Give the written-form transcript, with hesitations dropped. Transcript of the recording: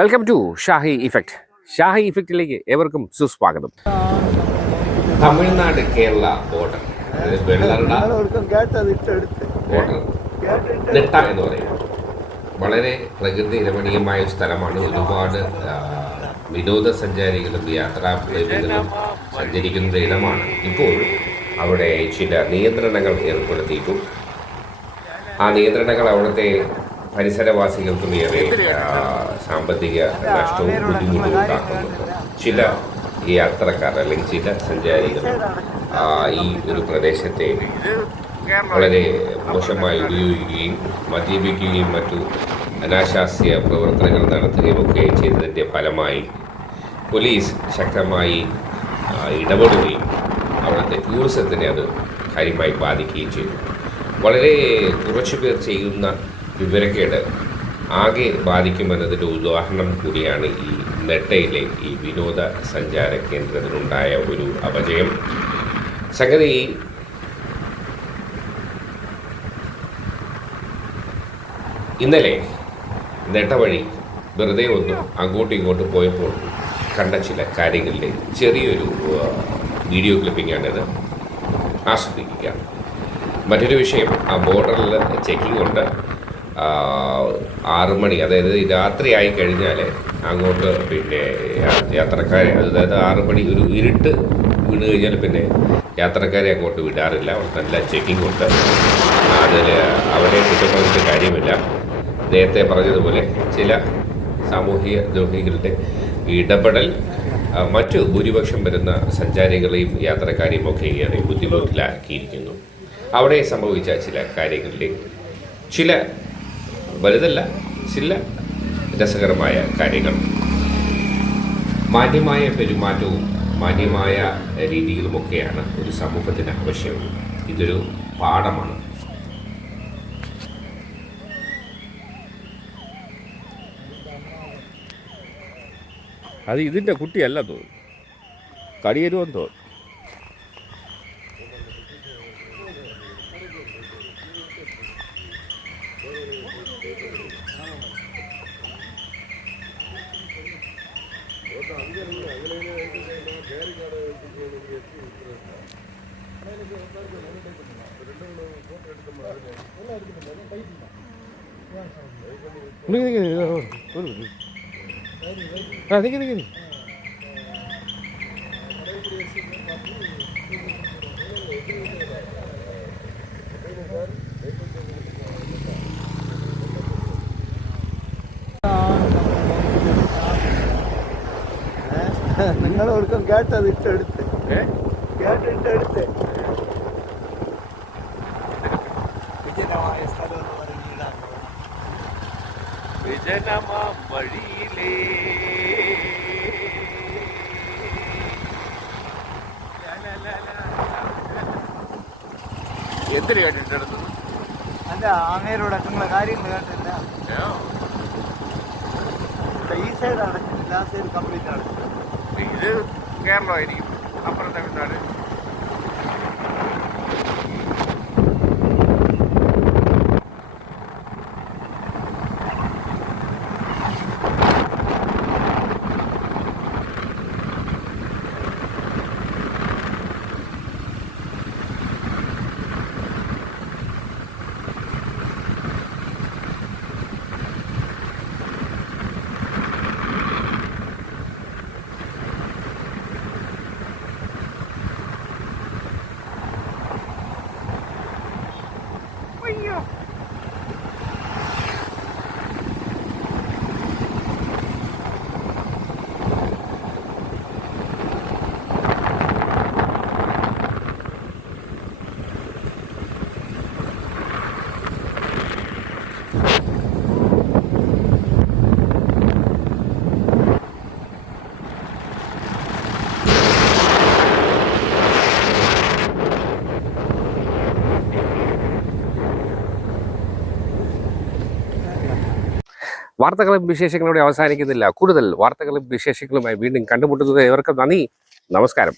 Welcome to Shahi effect. Shahi ഇഫക്റ്റിലേക്ക് ഏവർക്കും സുസ്വാഗതം. തമിഴ്നാട് കേരള ബോർഡർ, ബോർഡർ നെട്ട എന്ന് പറയും. വളരെ പ്രകൃതി രമണീയമായ സ്ഥലമാണ്. ഒരുപാട് വിനോദസഞ്ചാരികളും യാത്രാപ്രേമികളും സഞ്ചരിക്കുന്ന ഇടമാണ്. ഇപ്പോൾ അവിടെ ചില നിയന്ത്രണങ്ങൾ ഏർപ്പെടുത്തിയിട്ടു. ആ നിയന്ത്രണങ്ങൾ അവിടുത്തെ പരിസരവാസികൾക്കും ഏറെ സാമ്പത്തിക നഷ്ടവും ബുദ്ധിമുട്ടും ഉണ്ടാക്കുന്നുണ്ട്. ചില യാത്രക്കാർ അല്ലെങ്കിൽ ചില സഞ്ചാരികൾ ഈ ഒരു പ്രദേശത്തെ വളരെ മോശമായി ഉപയോഗിക്കുകയും മദ്യപിക്കുകയും മറ്റു അനാശാസ്യ പ്രവർത്തനങ്ങൾ നടത്തുകയും ഒക്കെ ചെയ്തതിൻ്റെ ഫലമായി പോലീസ് ശക്തമായി ഇടപെടുകയും അവിടുത്തെ ടൂറിസത്തിനെ അത് കാര്യമായി ബാധിക്കുകയും ചെയ്തു. വളരെ കുറച്ചു പേർ ചെയ്യുന്ന വിവരക്കേട് ആകെ ബാധിക്കുമെന്നതിൻ്റെ ഉദാഹരണം കൂടിയാണ് ഈ നെട്ടയിലെ ഈ വിനോദസഞ്ചാര കേന്ദ്രത്തിനുണ്ടായ ഒരു അപജയം. സംഗതി ഇന്നലെ നെട്ട വഴി വെറുതെ ഒന്ന് അങ്ങോട്ടും ഇങ്ങോട്ടും പോയപ്പോൾ കണ്ട ചില കാര്യങ്ങളിലെ ചെറിയൊരു വീഡിയോ ക്ലിപ്പിംഗാണിത്. ആസ്വദിക്കുക. മറ്റൊരു വിഷയം, ആ ബോർഡറിൽ ചെക്കിംഗ് ഉണ്ട്. 6 മണി, അതായത് രാത്രി ആയി കഴിഞ്ഞാൽ അങ്ങോട്ട് പിന്നെ യാത്രക്കാരെ, അതായത് 6 മണി ഒരു ഇരുട്ട് വീണ് കഴിഞ്ഞാൽ പിന്നെ യാത്രക്കാരെ അങ്ങോട്ട് വിടാറില്ല. നല്ല ചെക്കിംഗ് ഉണ്ട്. അതിൽ അവരെ കുറ്റം പറഞ്ഞിട്ട് കാര്യമില്ല. നേരത്തെ പറഞ്ഞതുപോലെ ചില സാമൂഹിക ദ്രോഹികളുടെ ഇടപെടൽ മറ്റു ഭൂരിപക്ഷം വരുന്ന സഞ്ചാരികളെയും യാത്രക്കാരെയും ഒക്കെ ഏറെ ബുദ്ധിമുട്ടിലാക്കിയിരിക്കുന്നു. അവിടെ സംഭവിച്ച ചില കാര്യങ്ങളിലെ ചില വലുതല്ല, ചില രസകരമായ കാര്യങ്ങൾ. മാന്യമായ പെരുമാറ്റവും മാന്യമായ രീതികളുമൊക്കെയാണ് ഒരു സമൂഹത്തിന് ആവശ്യം. ഇതൊരു പാഠമാണ്. അത് ഇതിൻ്റെ കുട്ടിയല്ല തോന്നുന്നു, കടിയരുവെന്ന് തോന്നുന്നു. നിങ്ങൾ ഒടുക്കം കേട്ടത് ഇട്ടെടുത്ത് കേട്ടിട്ടെടുത്ത് വിജനമായ സ്ഥലം എന്ന് പറയുന്നത് വിജനമ വഴിയിലേ എന്തിനു കേട്ടിട്ടെടുത്തത്? അല്ല, അങ്ങേരോട് നിങ്ങളെ കാര്യങ്ങൾ കേട്ടില്ല. ഈ സൈഡ് അടച്ചിട്ടില്ല, ആ സൈഡ് കംപ്ലീറ്റ് അടച്ചില്ല. ഇത് കേരളമായിരിക്കും, അപ്പുറം തമിഴ്നാട്. വാർത്തകളും വിശേഷങ്ങളോടെ അവസാനിക്കുന്നില്ല. കൂടുതൽ വാർത്തകളും വിശേഷങ്ങളുമായി വീണ്ടും കണ്ടുമുട്ടുന്നത്. ഇവർക്ക് നന്ദി, നമസ്കാരം.